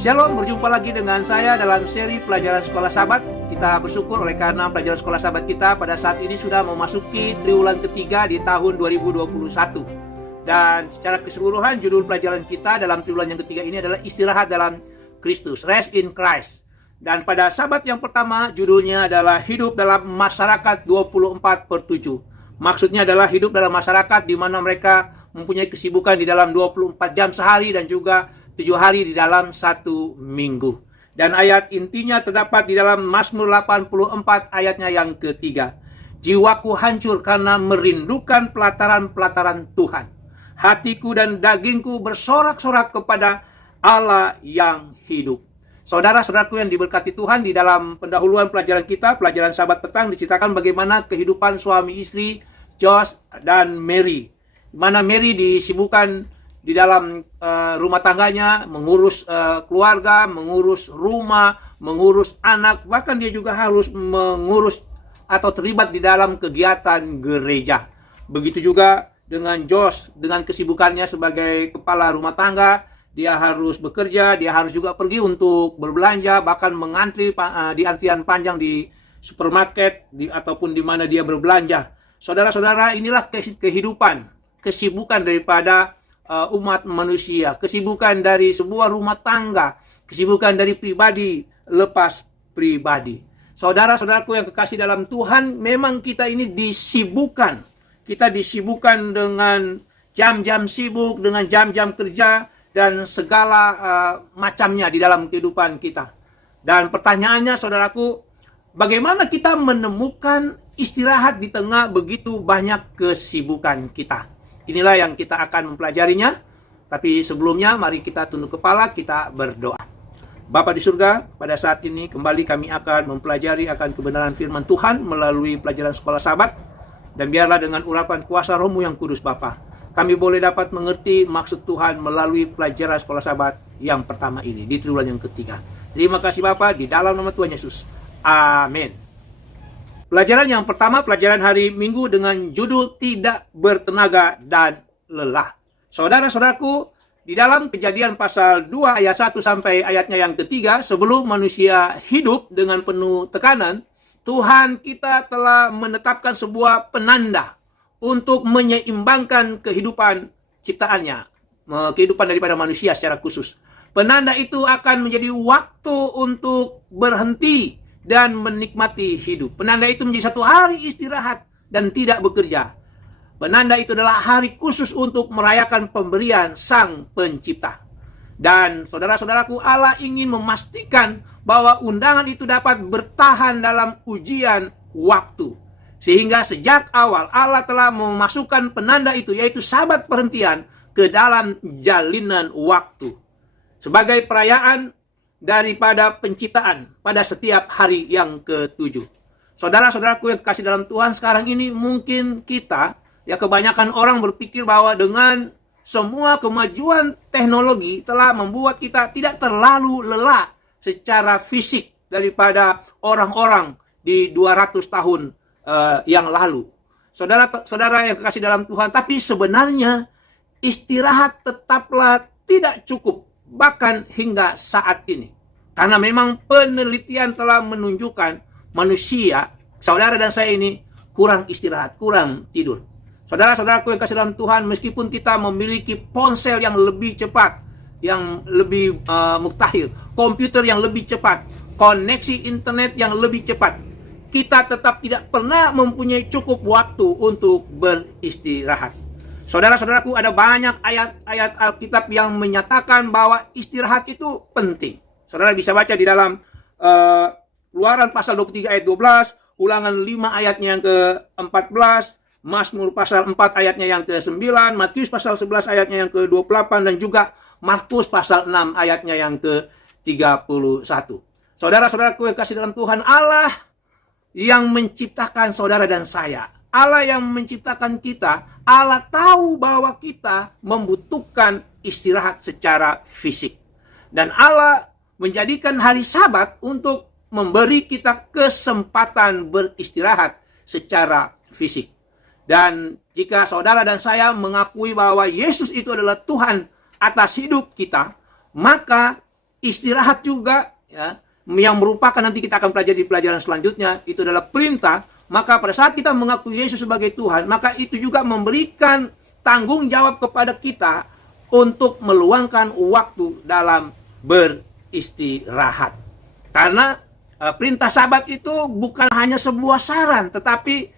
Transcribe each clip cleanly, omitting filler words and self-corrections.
Shalom, berjumpa lagi dengan saya dalam seri pelajaran Sekolah Sabat. Kita bersyukur oleh karena pelajaran Sekolah Sabat kita pada saat ini sudah memasuki triwulan ketiga di tahun 2021. Dan secara keseluruhan judul pelajaran kita dalam triwulan yang ketiga ini adalah istirahat dalam Kristus, rest in Christ. Dan pada Sabat yang pertama judulnya adalah hidup dalam masyarakat 24/7. Maksudnya adalah hidup dalam masyarakat di mana mereka mempunyai kesibukan di dalam 24 jam sehari dan juga 7 hari di dalam satu minggu. Dan ayat intinya terdapat di dalam Mazmur 84 ayatnya yang ketiga. Jiwaku hancur karena merindukan pelataran-pelataran Tuhan. Hatiku dan dagingku bersorak-sorak kepada Allah yang hidup. Saudara-saudaraku yang diberkati Tuhan, di dalam pendahuluan pelajaran kita, pelajaran Sabat petang, diceritakan bagaimana kehidupan suami istri Josh dan Mary. Di mana Mary disibukkan di dalam rumah tangganya, mengurus keluarga, mengurus rumah, mengurus anak, bahkan dia juga harus mengurus atau terlibat di dalam kegiatan gereja. Begitu juga dengan Josh, dengan kesibukannya sebagai kepala rumah tangga, dia harus bekerja, dia harus juga pergi untuk berbelanja, bahkan mengantri di antrian panjang di supermarket ataupun di mana dia berbelanja. Saudara-saudara, inilah kehidupan, kesibukan daripada umat manusia, kesibukan dari sebuah rumah tangga, kesibukan dari pribadi lepas pribadi. Saudara-saudaraku yang kekasih dalam Tuhan, memang kita ini disibukkan. Kita disibukkan dengan jam-jam sibuk, dengan jam-jam kerja, dan segala macamnya di dalam kehidupan kita. Dan pertanyaannya, saudaraku, bagaimana kita menemukan istirahat di tengah begitu banyak kesibukan kita? Inilah yang kita akan mempelajarinya. Tapi sebelumnya mari kita tunduk kepala, kita berdoa. Bapa di surga, pada saat ini kembali kami akan mempelajari akan kebenaran firman Tuhan melalui pelajaran Sekolah Sabat. Dan biarlah dengan urapan kuasa Roh-Mu yang kudus Bapa, kami boleh dapat mengerti maksud Tuhan melalui pelajaran Sekolah Sabat yang pertama ini di triwulan yang ketiga. Terima kasih Bapa, di dalam nama Tuhan Yesus. Amin. Pelajaran yang pertama, pelajaran hari Minggu dengan judul tidak bertenaga dan lelah. Saudara-saudaraku, di dalam Kejadian pasal 2 ayat 1 sampai ayatnya yang ketiga, sebelum manusia hidup dengan penuh tekanan, Tuhan kita telah menetapkan sebuah penanda untuk menyeimbangkan kehidupan ciptaannya, kehidupan daripada manusia secara khusus. Penanda itu akan menjadi waktu untuk berhenti dan menikmati hidup. Penanda itu menjadi satu hari istirahat dan tidak bekerja. Penanda itu adalah hari khusus untuk merayakan pemberian Sang Pencipta. Dan saudara-saudaraku, Allah ingin memastikan bahwa undangan itu dapat bertahan dalam ujian waktu. Sehingga sejak awal Allah telah memasukkan penanda itu, yaitu Sabat perhentian, ke dalam jalinan waktu. Sebagai perayaan daripada penciptaan pada setiap hari yang ke-7. Saudara-saudaraku yang kasih dalam Tuhan, sekarang ini mungkin kita, ya kebanyakan orang berpikir bahwa dengan semua kemajuan teknologi telah membuat kita tidak terlalu lelah secara fisik daripada orang-orang di 200 tahun yang lalu. Saudara-saudara yang kekasih dalam Tuhan, tapi sebenarnya istirahat tetaplah tidak cukup, bahkan hingga saat ini. Karena memang penelitian telah menunjukkan manusia, saudara dan saya ini, kurang istirahat, kurang tidur. Saudara-saudaraku yang kasih dalam Tuhan, meskipun kita memiliki ponsel yang lebih cepat, yang lebih muktahir, komputer yang lebih cepat, koneksi internet yang lebih cepat, kita tetap tidak pernah mempunyai cukup waktu untuk beristirahat. Saudara-saudaraku, ada banyak ayat-ayat Alkitab yang menyatakan bahwa istirahat itu penting. Saudara bisa baca di dalam Keluaran pasal 23 ayat 12, Ulangan 5 ayatnya yang ke-14, Mazmur pasal 4 ayatnya yang ke-9, Matius pasal 11 ayatnya yang ke-28, dan juga Markus pasal 6 ayatnya yang ke-31. Saudara-saudaraku yang kasih dalam Tuhan, Allah yang menciptakan saudara dan saya, Allah yang menciptakan kita, Allah tahu bahwa kita membutuhkan istirahat secara fisik. Dan Allah menjadikan hari Sabat untuk memberi kita kesempatan beristirahat secara fisik. Dan jika saudara dan saya mengakui bahwa Yesus itu adalah Tuhan atas hidup kita, maka istirahat juga, ya, yang merupakan nanti kita akan pelajari di pelajaran selanjutnya, itu adalah perintah. Maka pada saat kita mengakui Yesus sebagai Tuhan, maka itu juga memberikan tanggung jawab kepada kita untuk meluangkan waktu dalam beristirahat. Karena perintah Sabat itu bukan hanya sebuah saran, tetapi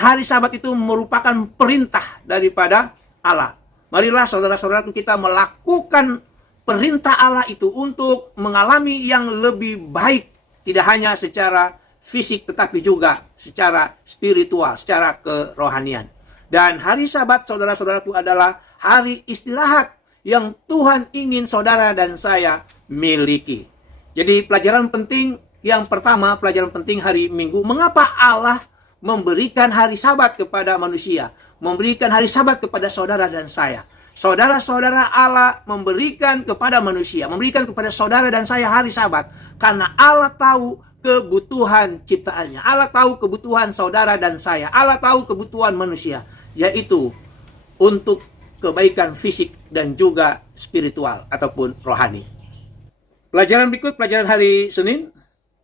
hari Sabat itu merupakan perintah daripada Allah. Marilah saudara-saudaraku kita melakukan perintah Allah itu untuk mengalami yang lebih baik, tidak hanya secara fisik tetapi juga secara spiritual, secara kerohanian. Dan hari Sabat, saudara-saudaraku, adalah hari istirahat yang Tuhan ingin saudara dan saya miliki. Jadi pelajaran penting yang pertama, pelajaran penting hari Minggu, mengapa Allah memberikan hari Sabat kepada manusia, memberikan hari Sabat kepada saudara dan saya. Saudara-saudara, Allah memberikan kepada manusia, memberikan kepada saudara dan saya hari Sabat, karena Allah tahu kebutuhan ciptaannya. Allah tahu kebutuhan saudara dan saya. Allah tahu kebutuhan manusia, yaitu untuk kebaikan fisik dan juga spiritual ataupun rohani. Pelajaran berikut, pelajaran hari Senin,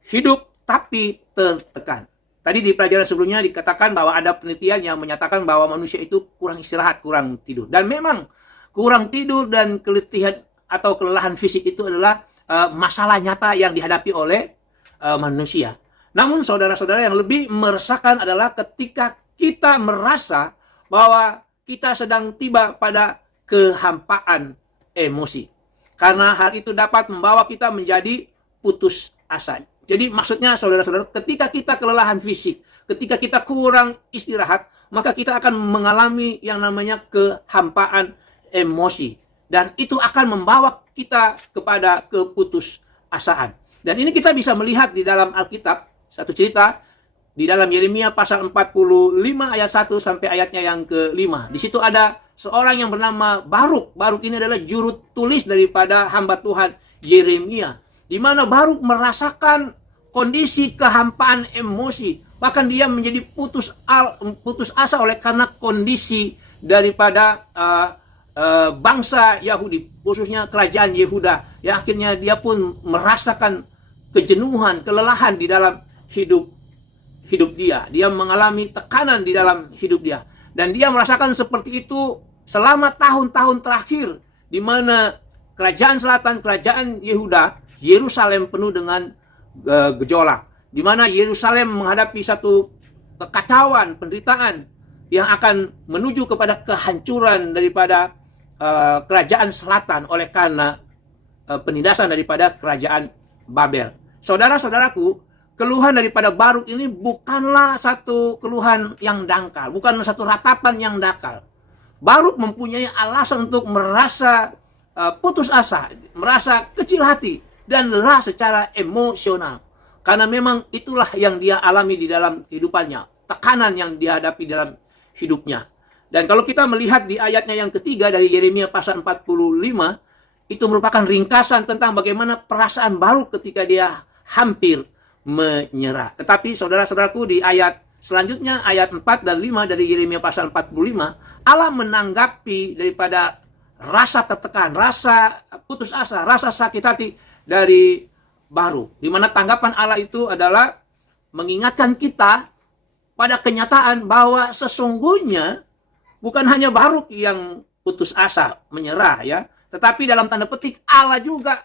hidup tapi tertekan. Tadi di pelajaran sebelumnya dikatakan bahwa ada penelitian yang menyatakan bahwa manusia itu kurang istirahat, kurang tidur. Dan memang kurang tidur dan keletihan atau kelelahan fisik itu adalah masalah nyata yang dihadapi oleh manusia. Namun saudara-saudara, yang lebih meresahkan adalah ketika kita merasa bahwa kita sedang tiba pada kehampaan emosi. Karena hal itu dapat membawa kita menjadi putus asa. Jadi maksudnya saudara-saudara, ketika kita kelelahan fisik, ketika kita kurang istirahat, maka kita akan mengalami yang namanya kehampaan emosi. Dan itu akan membawa kita kepada keputusasaan. Dan ini kita bisa melihat di dalam Alkitab, satu cerita di dalam Yeremia pasal 45 ayat 1 sampai ayatnya yang ke-5. Di situ ada seorang yang bernama Baruk. Baruk ini adalah juru tulis daripada hamba Tuhan Yeremia, di mana Baruk merasakan kondisi kehampaan emosi. Bahkan dia menjadi putus asa oleh karena kondisi daripada bangsa Yahudi, khususnya kerajaan Yehuda. Ya, akhirnya dia pun merasakan kejenuhan, kelelahan di dalam hidup dia. Dia mengalami tekanan di dalam hidup dia. Dan dia merasakan seperti itu selama tahun-tahun terakhir, di mana kerajaan selatan, kerajaan Yehuda, Yerusalem penuh dengan gejolak. Di mana Yerusalem menghadapi satu kekacauan, penderitaan yang akan menuju kepada kehancuran daripada kerajaan selatan oleh karena penindasan daripada kerajaan Babel. Saudara-saudaraku, keluhan daripada Baruk ini bukanlah satu keluhan yang dangkal, bukan satu ratapan yang dangkal. Baruk mempunyai alasan untuk merasa putus asa, merasa kecil hati, dan lelah secara emosional. Karena memang itulah yang dia alami di dalam kehidupannya, tekanan yang dia hadapi dalam hidupnya. Dan kalau kita melihat di ayatnya yang ketiga dari Yeremia pasal 45, itu merupakan ringkasan tentang bagaimana perasaan Baruk ketika dia hampir menyerah. Tetapi saudara-saudaraku, di ayat selanjutnya, ayat 4 dan 5 dari Yeremia pasal 45, Allah menanggapi daripada rasa tertekan, rasa putus asa, rasa sakit hati dari Baruk. Di mana tanggapan Allah itu adalah mengingatkan kita pada kenyataan bahwa sesungguhnya bukan hanya Baruk yang putus asa, menyerah, ya, tetapi dalam tanda petik Allah juga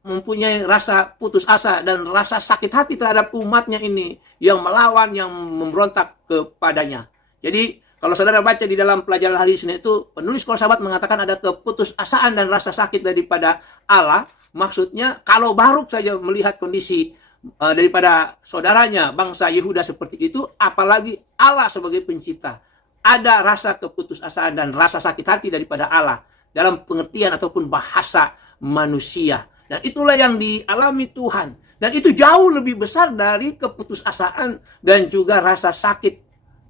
mempunyai rasa putus asa dan rasa sakit hati terhadap umatnya ini yang melawan, yang memberontak kepadanya. Jadi kalau saudara baca di dalam pelajaran hari Senin itu, penulis Sekolah Sabat mengatakan ada keputusasaan dan rasa sakit daripada Allah. Maksudnya kalau Baruk saja melihat kondisi daripada saudaranya bangsa Yehuda seperti itu, apalagi Allah sebagai pencipta. Ada rasa keputusasaan dan rasa sakit hati daripada Allah dalam pengertian ataupun bahasa manusia. Dan itulah yang dialami Tuhan. Dan itu jauh lebih besar dari keputusasaan dan juga rasa sakit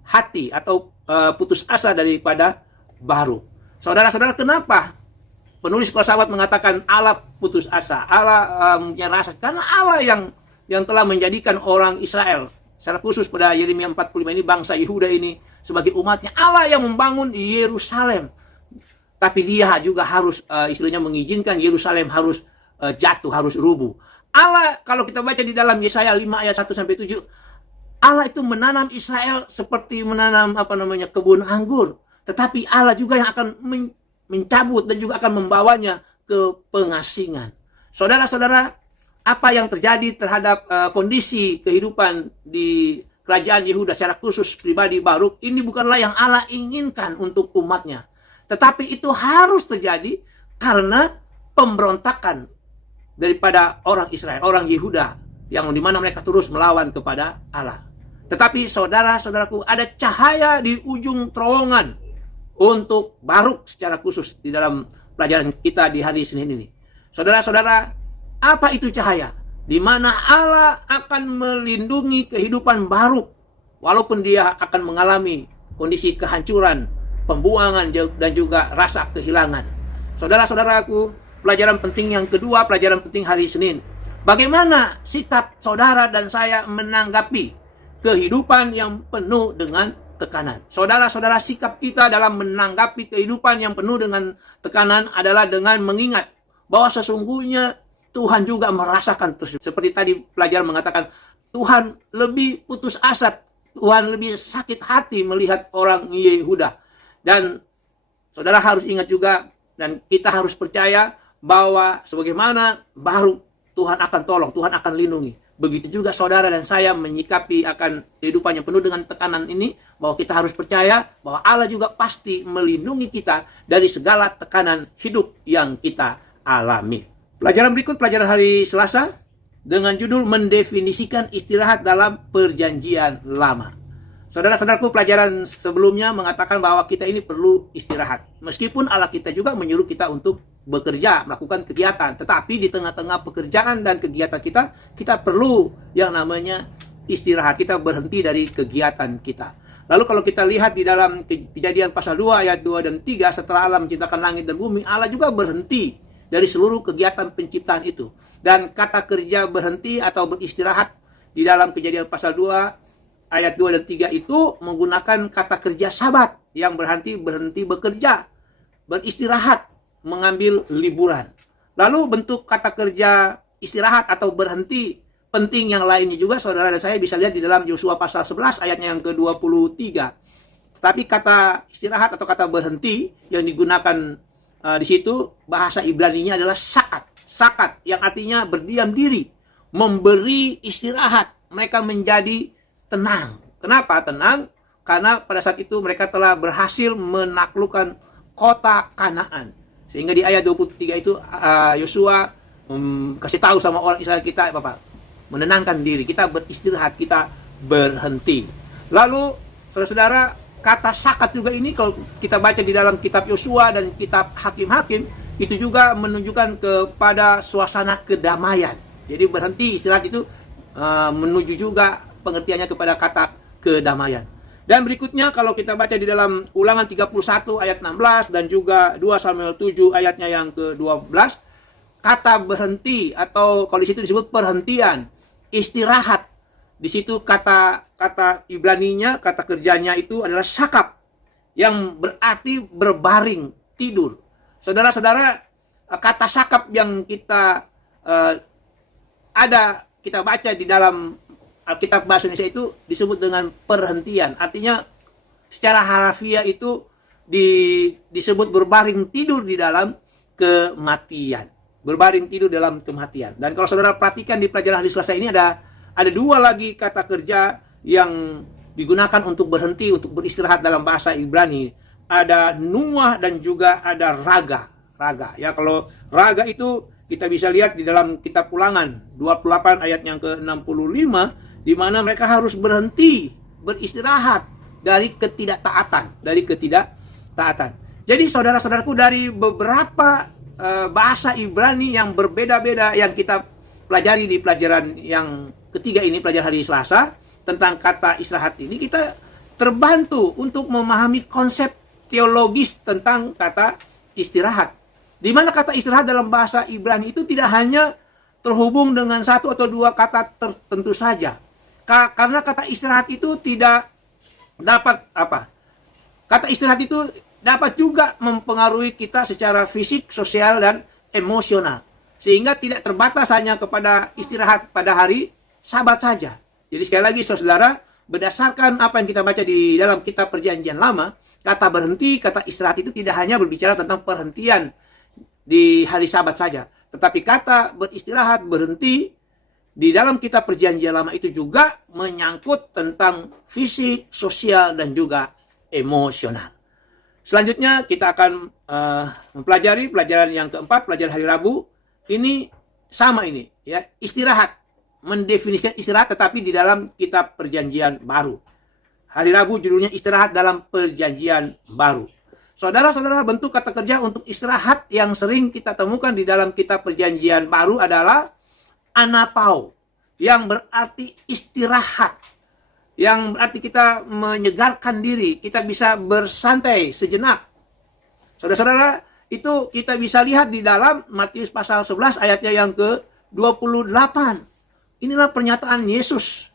hati atau putus asa daripada Baruk. Saudara-saudara, kenapa penulis Sekolah Sabat mengatakan Allah putus asa? Allah punya rasa. Karena Allah yang telah menjadikan orang Israel, secara khusus pada Yeremia 45 ini, bangsa Yehuda ini sebagai umatnya. Allah yang membangun Yerusalem. Tapi dia juga harus istilahnya mengizinkan Yerusalem harus jatuh, harus rubuh. Allah, kalau kita baca di dalam Yesaya 5 ayat 1-7, Allah itu menanam Israel seperti menanam kebun anggur. Tetapi Allah juga yang akan mencabut dan juga akan membawanya ke pengasingan. Saudara-saudara, apa yang terjadi terhadap kondisi kehidupan di kerajaan Yehuda secara khusus pribadi Baruk, ini bukanlah yang Allah inginkan untuk umatnya. Tetapi itu harus terjadi karena pemberontakan daripada orang Israel, orang Yehuda, yang dimana mereka terus melawan kepada Allah. Tetapi saudara-saudaraku, ada cahaya di ujung terowongan untuk Baruk secara khusus di dalam pelajaran kita di hari Senin ini. Saudara-saudara, apa itu cahaya? Di mana Allah akan melindungi kehidupan Baruk, walaupun dia akan mengalami kondisi kehancuran, pembuangan, dan juga rasa kehilangan. Saudara-saudaraku, pelajaran penting yang kedua, pelajaran penting hari Senin. Bagaimana sikap saudara dan saya menanggapi kehidupan yang penuh dengan tekanan? Saudara-saudara, sikap kita dalam menanggapi kehidupan yang penuh dengan tekanan adalah dengan mengingat bahwa sesungguhnya Tuhan juga merasakan. Seperti tadi pelajaran mengatakan, Tuhan lebih putus asa, Tuhan lebih sakit hati melihat orang Yehuda. Dan saudara harus ingat juga, dan kita harus percaya bahwa sebagaimana Baruk, Tuhan akan tolong, Tuhan akan lindungi. Begitu juga saudara dan saya menyikapi akan kehidupan yang penuh dengan tekanan ini, bahwa kita harus percaya bahwa Allah juga pasti melindungi kita dari segala tekanan hidup yang kita alami. Pelajaran berikut, pelajaran hari Selasa, dengan judul mendefinisikan istirahat dalam perjanjian lama. Saudara-saudaraku, pelajaran sebelumnya mengatakan bahwa kita ini perlu istirahat. Meskipun Allah kita juga menyuruh kita untuk bekerja, melakukan kegiatan. Tetapi di tengah-tengah pekerjaan dan kegiatan kita perlu yang namanya istirahat. Kita berhenti dari kegiatan kita. Lalu kalau kita lihat di dalam Kejadian pasal 2 ayat 2 dan 3, setelah Allah menciptakan langit dan bumi, Allah juga berhenti dari seluruh kegiatan penciptaan itu. Dan kata kerja berhenti atau beristirahat di dalam Kejadian pasal 2 ayat 2 dan 3 itu menggunakan kata kerja sabat, yang berhenti bekerja, beristirahat, mengambil liburan. Lalu bentuk kata kerja istirahat atau berhenti penting yang lainnya juga saudara dan saya bisa lihat di dalam Yosua pasal 11 ayatnya yang ke-23. Tetapi kata istirahat atau kata berhenti yang digunakan di situ, bahasa Ibraninya adalah sakat. Sakat yang artinya berdiam diri, memberi istirahat. Mereka menjadi tenang. Kenapa tenang? Karena pada saat itu mereka telah berhasil menaklukkan kota Kanaan. Sehingga di ayat 23 itu Yosua kasih tahu sama orang Israel, kita menenangkan diri, kita beristirahat, kita berhenti. Lalu saudara-saudara, kata sakat juga ini kalau kita baca di dalam kitab Yosua dan kitab Hakim-Hakim, itu juga menunjukkan kepada suasana kedamaian. Jadi berhenti, istirahat itu menuju juga pengertiannya kepada kata kedamaian. Dan berikutnya kalau kita baca di dalam Ulangan 31 ayat 16 dan juga 2 Samuel 7 ayatnya yang ke-12, kata berhenti atau kalau di situ disebut perhentian, istirahat. Di situ kata Ibraninya, kata kerjanya itu adalah sakap, yang berarti berbaring, tidur. Saudara-saudara, kata sakap yang kita kita baca di dalam Alkitab bahasa Indonesia itu disebut dengan perhentian. Artinya secara harafiah itu disebut berbaring tidur di dalam kematian. Berbaring tidur dalam kematian. Dan kalau saudara perhatikan di pelajaran hari Selasa ini ada dua lagi kata kerja yang digunakan untuk berhenti, untuk beristirahat dalam bahasa Ibrani. Ada nuah dan juga ada raga. Raga. Ya, kalau raga itu kita bisa lihat di dalam kitab Ulangan 28 ayat yang ke-65, di mana mereka harus berhenti, beristirahat dari ketidaktaatan, Jadi saudara-saudaraku, dari beberapa bahasa Ibrani yang berbeda-beda yang kita pelajari di pelajaran yang ketiga ini, pelajaran hari Selasa, tentang kata istirahat ini, kita terbantu untuk memahami konsep teologis tentang kata istirahat. Di mana kata istirahat dalam bahasa Ibrani itu tidak hanya terhubung dengan satu atau dua kata tertentu saja. Karena kata istirahat itu tidak dapat Kata istirahat itu dapat juga mempengaruhi kita secara fisik, sosial, dan emosional. Sehingga tidak terbatas hanya kepada istirahat pada hari Sabat saja. Jadi sekali lagi saudara, berdasarkan apa yang kita baca di dalam kitab Perjanjian Lama, kata berhenti, kata istirahat itu tidak hanya berbicara tentang perhentian di hari Sabat saja. Tetapi kata beristirahat, berhenti, di dalam kitab Perjanjian Lama itu juga menyangkut tentang fisik, sosial, dan juga emosional. Selanjutnya kita akan mempelajari pelajaran yang keempat, pelajaran hari Rabu. Ini sama ini, ya, istirahat. Mendefinisikan istirahat tetapi di dalam kitab Perjanjian Baru. Hari Rabu judulnya istirahat dalam Perjanjian Baru. Saudara-saudara, bentuk kata kerja untuk istirahat yang sering kita temukan di dalam kitab Perjanjian Baru adalah anapau, yang berarti istirahat. Yang berarti kita menyegarkan diri, kita bisa bersantai sejenak. Saudara-saudara, itu kita bisa lihat di dalam Matius pasal 11 ayatnya yang ke-28. Inilah pernyataan Yesus.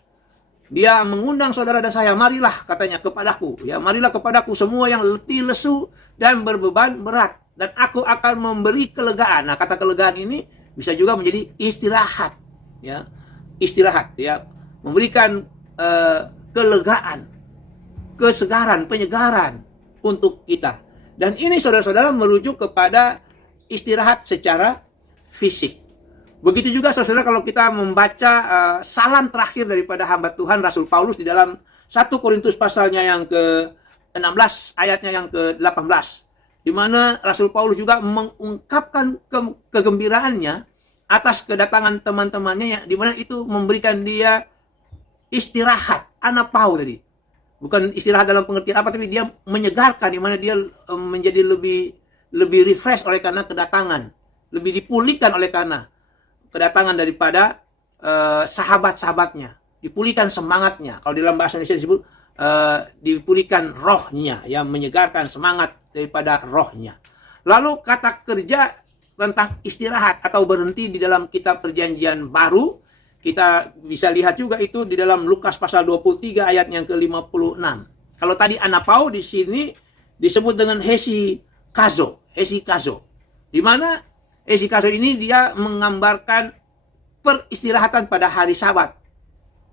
Dia mengundang saudara dan saya, marilah katanya kepadaku. Ya, marilah kepadaku semua yang letih, lesu, dan berbeban berat. Dan aku akan memberi kelegaan. Nah, kata kelegaan ini bisa juga menjadi istirahat. Ya, istirahat. Ya, memberikan kelegaan, kesegaran, penyegaran untuk kita. Dan ini saudara-saudara merujuk kepada istirahat secara fisik. Begitu juga saudara kalau kita membaca salam terakhir daripada hamba Tuhan Rasul Paulus di dalam 1 Korintus pasalnya yang ke-16 ayatnya yang ke-18. Di mana Rasul Paulus juga mengungkapkan kegembiraannya atas kedatangan teman-temannya, di mana itu memberikan dia istirahat, anapau tadi. Bukan istirahat dalam pengertian apa, tapi dia menyegarkan, di mana dia menjadi lebih refresh oleh karena kedatangan, lebih dipulihkan oleh karena kedatangan daripada sahabat-sahabatnya, dipulihkan semangatnya. Kalau di dalam bahasa Indonesia disebut dipulihkan rohnya, yang menyegarkan semangat daripada rohnya. Lalu kata kerja tentang istirahat atau berhenti di dalam kitab Perjanjian Baru, kita bisa lihat juga itu di dalam Lukas pasal 23 ayat yang ke-56. Kalau tadi anapau, di sini disebut dengan hesikazo. Hesikazo. Di mana hesikazo ini dia menggambarkan peristirahatan pada hari Sabat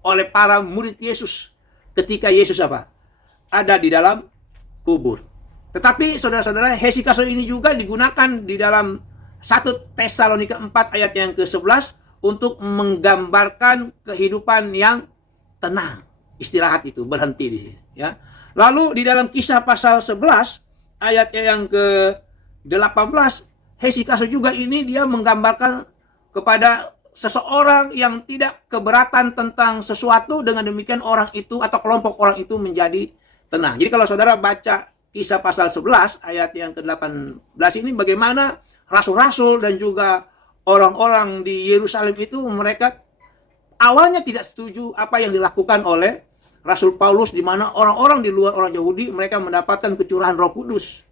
oleh para murid Yesus ketika Yesus apa? Ada di dalam kubur. Tetapi saudara-saudara, hesikazo ini juga digunakan di dalam 1 Tesalonika 4 ayat yang ke-11 untuk menggambarkan kehidupan yang tenang. Istirahat itu, berhenti di sini. Ya. Lalu di dalam Kisah pasal 11, ayatnya yang ke-18, hesikazo juga ini dia menggambarkan kepada seseorang yang tidak keberatan tentang sesuatu, dengan demikian orang itu atau kelompok orang itu menjadi tenang. Jadi kalau saudara baca Kisah pasal 11, ayat yang ke-18 ini, bagaimana rasul-rasul dan juga orang-orang di Yerusalem itu mereka awalnya tidak setuju apa yang dilakukan oleh Rasul Paulus, di mana orang-orang di luar orang Yahudi mereka mendapatkan kecurahan Roh Kudus.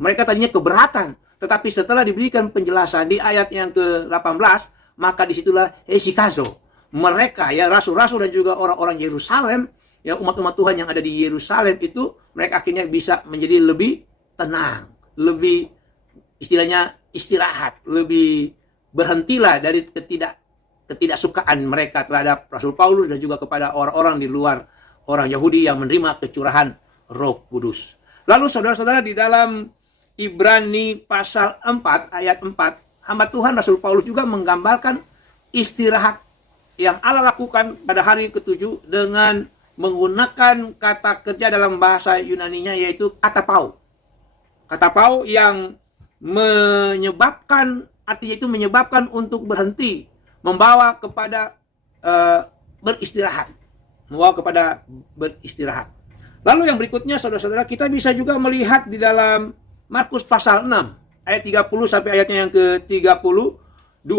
Mereka tadinya keberatan, tetapi setelah diberikan penjelasan di ayat yang ke-18, maka disitulah hesikazo. Mereka, ya rasul-rasul dan juga orang-orang Yerusalem, ya umat-umat Tuhan yang ada di Yerusalem itu, mereka akhirnya bisa menjadi lebih tenang, lebih istilahnya istirahat, lebih berhentilah dari ketidaksukaan mereka terhadap Rasul Paulus dan juga kepada orang-orang di luar orang Yahudi yang menerima kecurahan Roh Kudus. Lalu saudara-saudara, di dalam Ibrani pasal 4 ayat 4, hamba Tuhan Rasul Paulus juga menggambarkan istirahat yang Allah lakukan pada hari ke-7 dengan menggunakan kata kerja dalam bahasa Yunaninya, yaitu katapau. Katapau yang menyebabkan, artinya itu menyebabkan untuk berhenti, membawa kepada beristirahat. Membawa kepada beristirahat. Lalu yang berikutnya saudara-saudara, kita bisa juga melihat di dalam Markus pasal 6 ayat 30 sampai ayatnya yang ke-32.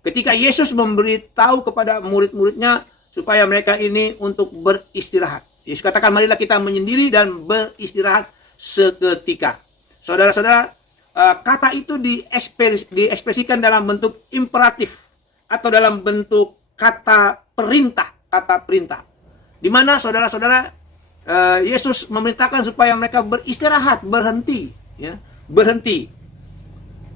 Ketika Yesus memberitahu kepada murid-muridnya supaya mereka ini untuk beristirahat. Yesus katakan, marilah kita menyendiri dan beristirahat seketika. Saudara-saudara, kata itu diekspresikan dalam bentuk imperatif atau dalam bentuk kata perintah, di mana saudara-saudara, Yesus memerintahkan supaya mereka beristirahat, berhenti, ya, berhenti.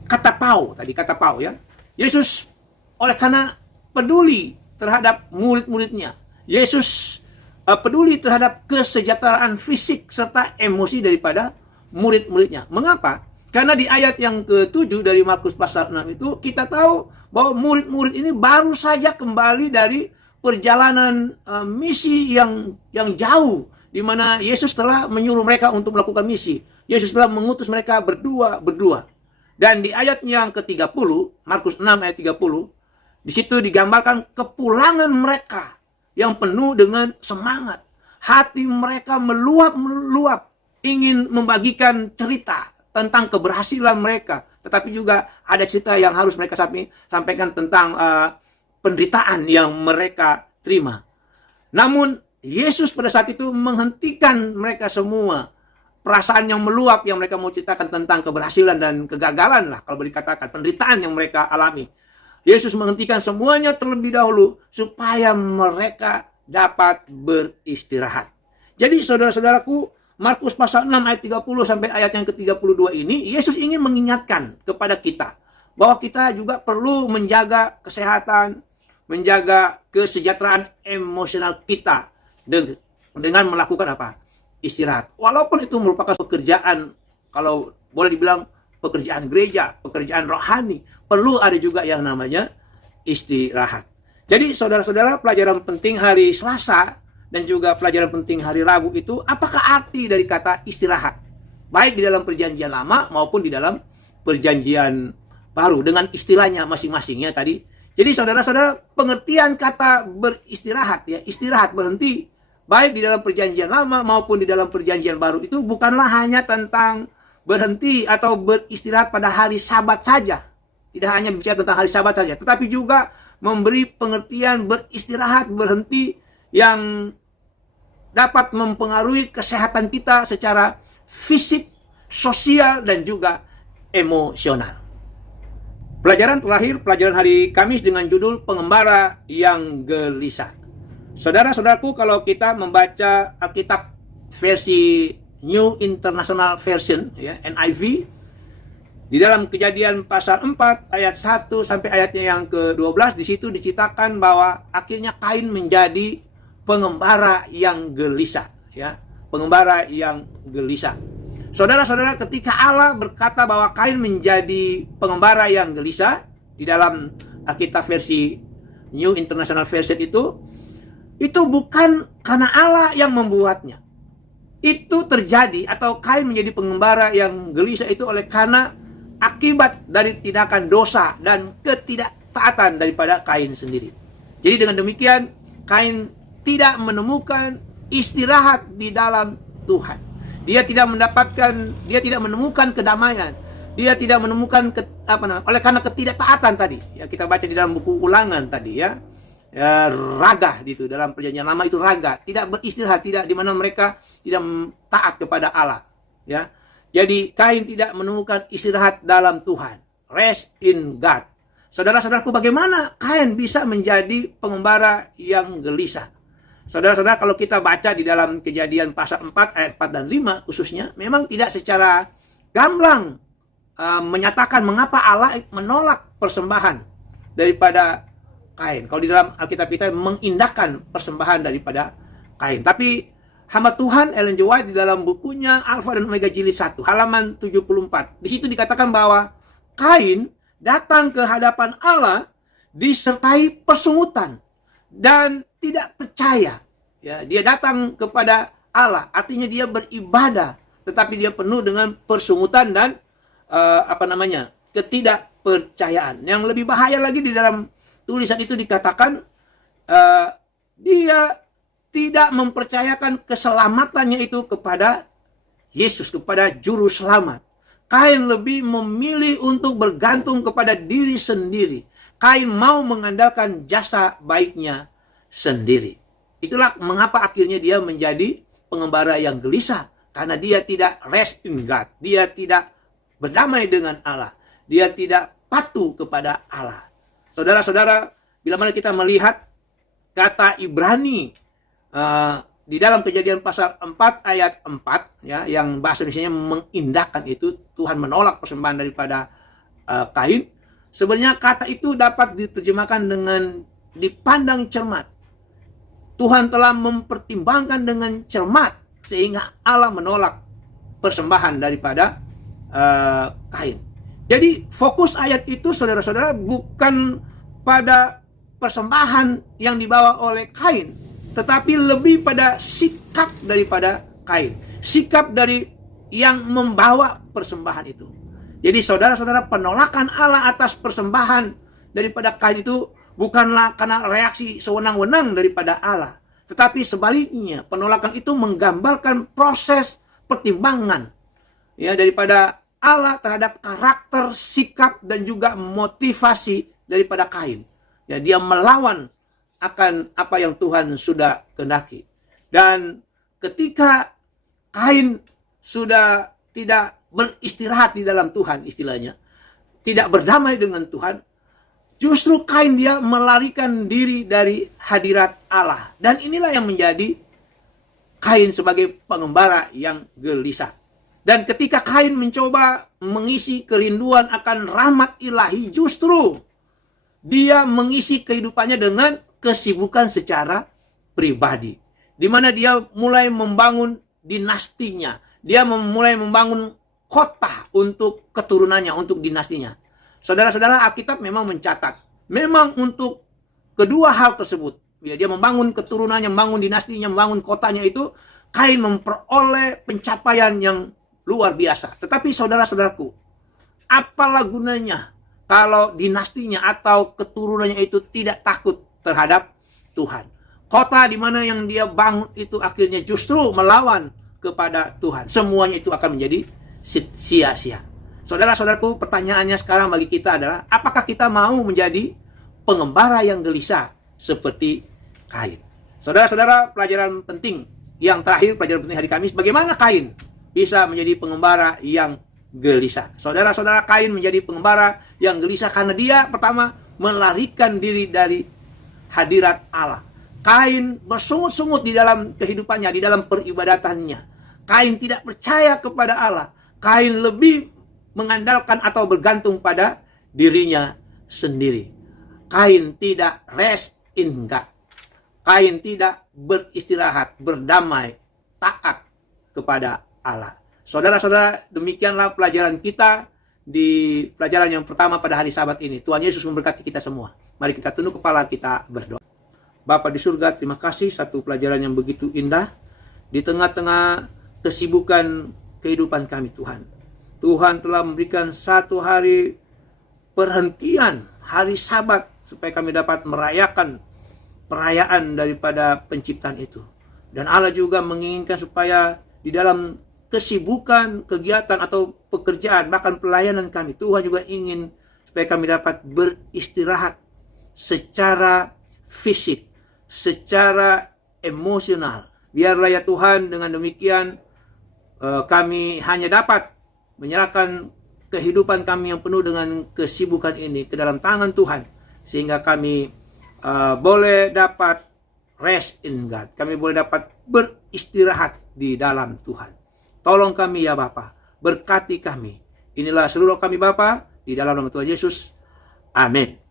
Katapau tadi, katapau, ya. Yesus oleh karena peduli terhadap murid-muridnya, Yesus peduli terhadap kesejahteraan fisik serta emosi daripada murid-muridnya. Mengapa? Karena di ayat yang ke-7 dari Markus pasal 6 itu kita tahu bahwa murid-murid ini baru saja kembali dari perjalanan misi yang jauh, di mana Yesus telah menyuruh mereka untuk melakukan misi. Yesus telah mengutus mereka berdua. Dan di ayat yang ke-30, Markus 6 ayat 30, di situ digambarkan kepulangan mereka yang penuh dengan semangat. Hati mereka meluap-meluap ingin membagikan cerita tentang keberhasilan mereka. Tetapi juga ada cerita yang harus mereka sampaikan tentang penderitaan yang mereka terima. Namun Yesus pada saat itu menghentikan mereka semua. Perasaan yang meluap yang mereka mau ceritakan tentang keberhasilan dan kegagalan lah, kalau boleh dikatakan, penderitaan yang mereka alami. Yesus menghentikan semuanya terlebih dahulu supaya mereka dapat beristirahat. Jadi saudara-saudaraku, Markus pasal 6 ayat 30 sampai ayat yang ke-32 ini, Yesus ingin mengingatkan kepada kita bahwa kita juga perlu menjaga kesehatan, menjaga kesejahteraan emosional kita dengan melakukan apa? Istirahat. Walaupun itu merupakan pekerjaan, kalau boleh dibilang pekerjaan gereja, pekerjaan rohani, perlu ada juga yang namanya istirahat. Jadi saudara-saudara, pelajaran penting hari Selasa dan juga pelajaran penting hari Rabu itu, apakah arti dari kata istirahat? Baik di dalam perjanjian lama maupun di dalam perjanjian baru dengan istilahnya masing-masingnya tadi. Jadi saudara-saudara, pengertian kata beristirahat, ya, istirahat, berhenti, baik di dalam perjanjian lama maupun di dalam perjanjian baru itu bukanlah hanya tentang berhenti atau beristirahat pada hari Sabat saja. Tidak hanya bicara tentang hari Sabat saja, tetapi juga memberi pengertian beristirahat, berhenti yang dapat mempengaruhi kesehatan kita secara fisik, sosial, dan juga emosional. Pelajaran terakhir, pelajaran hari Kamis dengan judul Pengembara yang Gelisah. Saudara-saudaraku, kalau kita membaca Alkitab versi New International Version, ya, NIV, di dalam Kejadian pasal 4 ayat 1 sampai ayatnya yang ke-12, di situ diceritakan bahwa akhirnya Kain menjadi pengembara yang gelisah, ya, pengembara yang gelisah. Saudara-saudara, ketika Allah berkata bahwa Kain menjadi pengembara yang gelisah di dalam Alkitab versi New International Version itu bukan karena Allah yang membuatnya. Itu terjadi atau Kain menjadi pengembara yang gelisah itu oleh karena akibat dari tindakan dosa dan ketidaktaatan daripada Kain sendiri. Jadi dengan demikian Kain tidak menemukan istirahat di dalam Tuhan. Dia tidak menemukan kedamaian. Dia tidak menemukan oleh karena ketidaktaatan tadi. Ya, kita baca di dalam buku Ulangan tadi, ya. Raga gitu, dalam perjanjian lama itu raga, tidak beristirahat, tidak, di mana mereka tidak taat kepada Allah, ya. Jadi Kain tidak menemukan istirahat dalam Tuhan, rest in God. Saudara-saudaraku, bagaimana Kain bisa menjadi pengembara yang gelisah? Saudara-saudara, kalau kita baca di dalam Kejadian pasal 4 ayat 4 dan 5 khususnya, memang tidak secara gamblang menyatakan mengapa Allah menolak persembahan daripada Kain. Kalau di dalam Alkitab kita mengindahkan persembahan daripada Kain. Tapi hamba Tuhan Ellen G. White di dalam bukunya Alpha dan Omega Jilid 1 halaman 74, di situ dikatakan bahwa Kain datang ke hadapan Allah disertai persungutan dan tidak percaya. Ya, dia datang kepada Allah, artinya dia beribadah, tetapi dia penuh dengan persungutan dan ketidakpercayaan. Yang lebih bahaya lagi, di dalam tulisan itu dikatakan dia tidak mempercayakan keselamatannya itu kepada Yesus, kepada Juru Selamat. Kain lebih memilih untuk bergantung kepada diri sendiri. Kain mau mengandalkan jasa baiknya sendiri. Itulah mengapa akhirnya dia menjadi pengembara yang gelisah. Karena dia tidak rest in God. Dia tidak berdamai dengan Allah. Dia tidak patuh kepada Allah. Saudara-saudara, bila mana kita melihat kata Ibrani di dalam Kejadian pasal 4 ayat 4, ya, yang bahasa Indonesianya mengindahkan itu, Tuhan menolak persembahan daripada Kain. Sebenarnya kata itu dapat diterjemahkan dengan dipandang cermat. Tuhan telah mempertimbangkan dengan cermat sehingga Allah menolak persembahan daripada Kain. Jadi fokus ayat itu saudara-saudara bukan pada persembahan yang dibawa oleh Kain, tetapi lebih pada sikap daripada Kain. Sikap dari yang membawa persembahan itu. Jadi saudara-saudara, penolakan Allah atas persembahan daripada Kain itu bukanlah karena reaksi sewenang-wenang daripada Allah, tetapi sebaliknya penolakan itu menggambarkan proses pertimbangan ya daripada Allah terhadap karakter, sikap, dan juga motivasi daripada Kain. Ya, dia melawan akan apa yang Tuhan sudah kehendaki. Dan ketika Kain sudah tidak beristirahat di dalam Tuhan, istilahnya, tidak berdamai dengan Tuhan, justru Kain dia melarikan diri dari hadirat Allah. Dan inilah yang menjadi Kain sebagai pengembara yang gelisah. Dan ketika Kain mencoba mengisi kerinduan akan rahmat ilahi, justru dia mengisi kehidupannya dengan kesibukan secara pribadi. Di mana dia mulai membangun dinastinya. Dia mulai membangun kota untuk keturunannya, untuk dinastinya. Saudara-saudara, Alkitab memang mencatat. Memang untuk kedua hal tersebut, ya, dia membangun keturunannya, membangun dinastinya, membangun kotanya itu, Kain memperoleh pencapaian yang luar biasa. Tetapi saudara-saudaraku, apalah gunanya kalau dinastinya atau keturunannya itu tidak takut terhadap Tuhan? Kota di mana yang dia bangun itu akhirnya justru melawan kepada Tuhan. Semuanya itu akan menjadi sia-sia. Saudara-saudaraku, pertanyaannya sekarang bagi kita adalah, apakah kita mau menjadi pengembara yang gelisah seperti Kain? Saudara-saudara, pelajaran penting yang terakhir, pelajaran penting hari Kamis, bagaimana Kain bisa menjadi pengembara yang gelisah. Saudara-saudara, Kain menjadi pengembara yang gelisah karena dia pertama melarikan diri dari hadirat Allah. Kain bersungut-sungut di dalam kehidupannya, di dalam peribadatannya. Kain tidak percaya kepada Allah. Kain lebih mengandalkan atau bergantung pada dirinya sendiri. Kain tidak rest in God. Kain tidak beristirahat, berdamai, taat kepada Allah. Saudara-saudara, demikianlah pelajaran kita di pelajaran yang pertama pada hari Sabat ini. Tuhan Yesus memberkati kita semua. Mari kita tunduk kepala, kita berdoa. Bapa di surga, terima kasih satu pelajaran yang begitu indah di tengah-tengah kesibukan kehidupan kami, Tuhan. Tuhan telah memberikan satu hari perhentian, hari Sabat, supaya kami dapat merayakan perayaan daripada penciptaan itu. Dan Allah juga menginginkan supaya di dalam kesibukan, kegiatan atau pekerjaan, bahkan pelayanan kami, Tuhan juga ingin supaya kami dapat beristirahat secara fisik, secara emosional. Biarlah ya Tuhan, dengan demikian kami hanya dapat menyerahkan kehidupan kami yang penuh dengan kesibukan ini ke dalam tangan Tuhan, sehingga kami boleh dapat rest in God. Kami boleh dapat beristirahat di dalam Tuhan. Tolong kami ya Bapa, berkati kami. Inilah seluruh kami Bapa, di dalam nama Tuhan Yesus. Amin.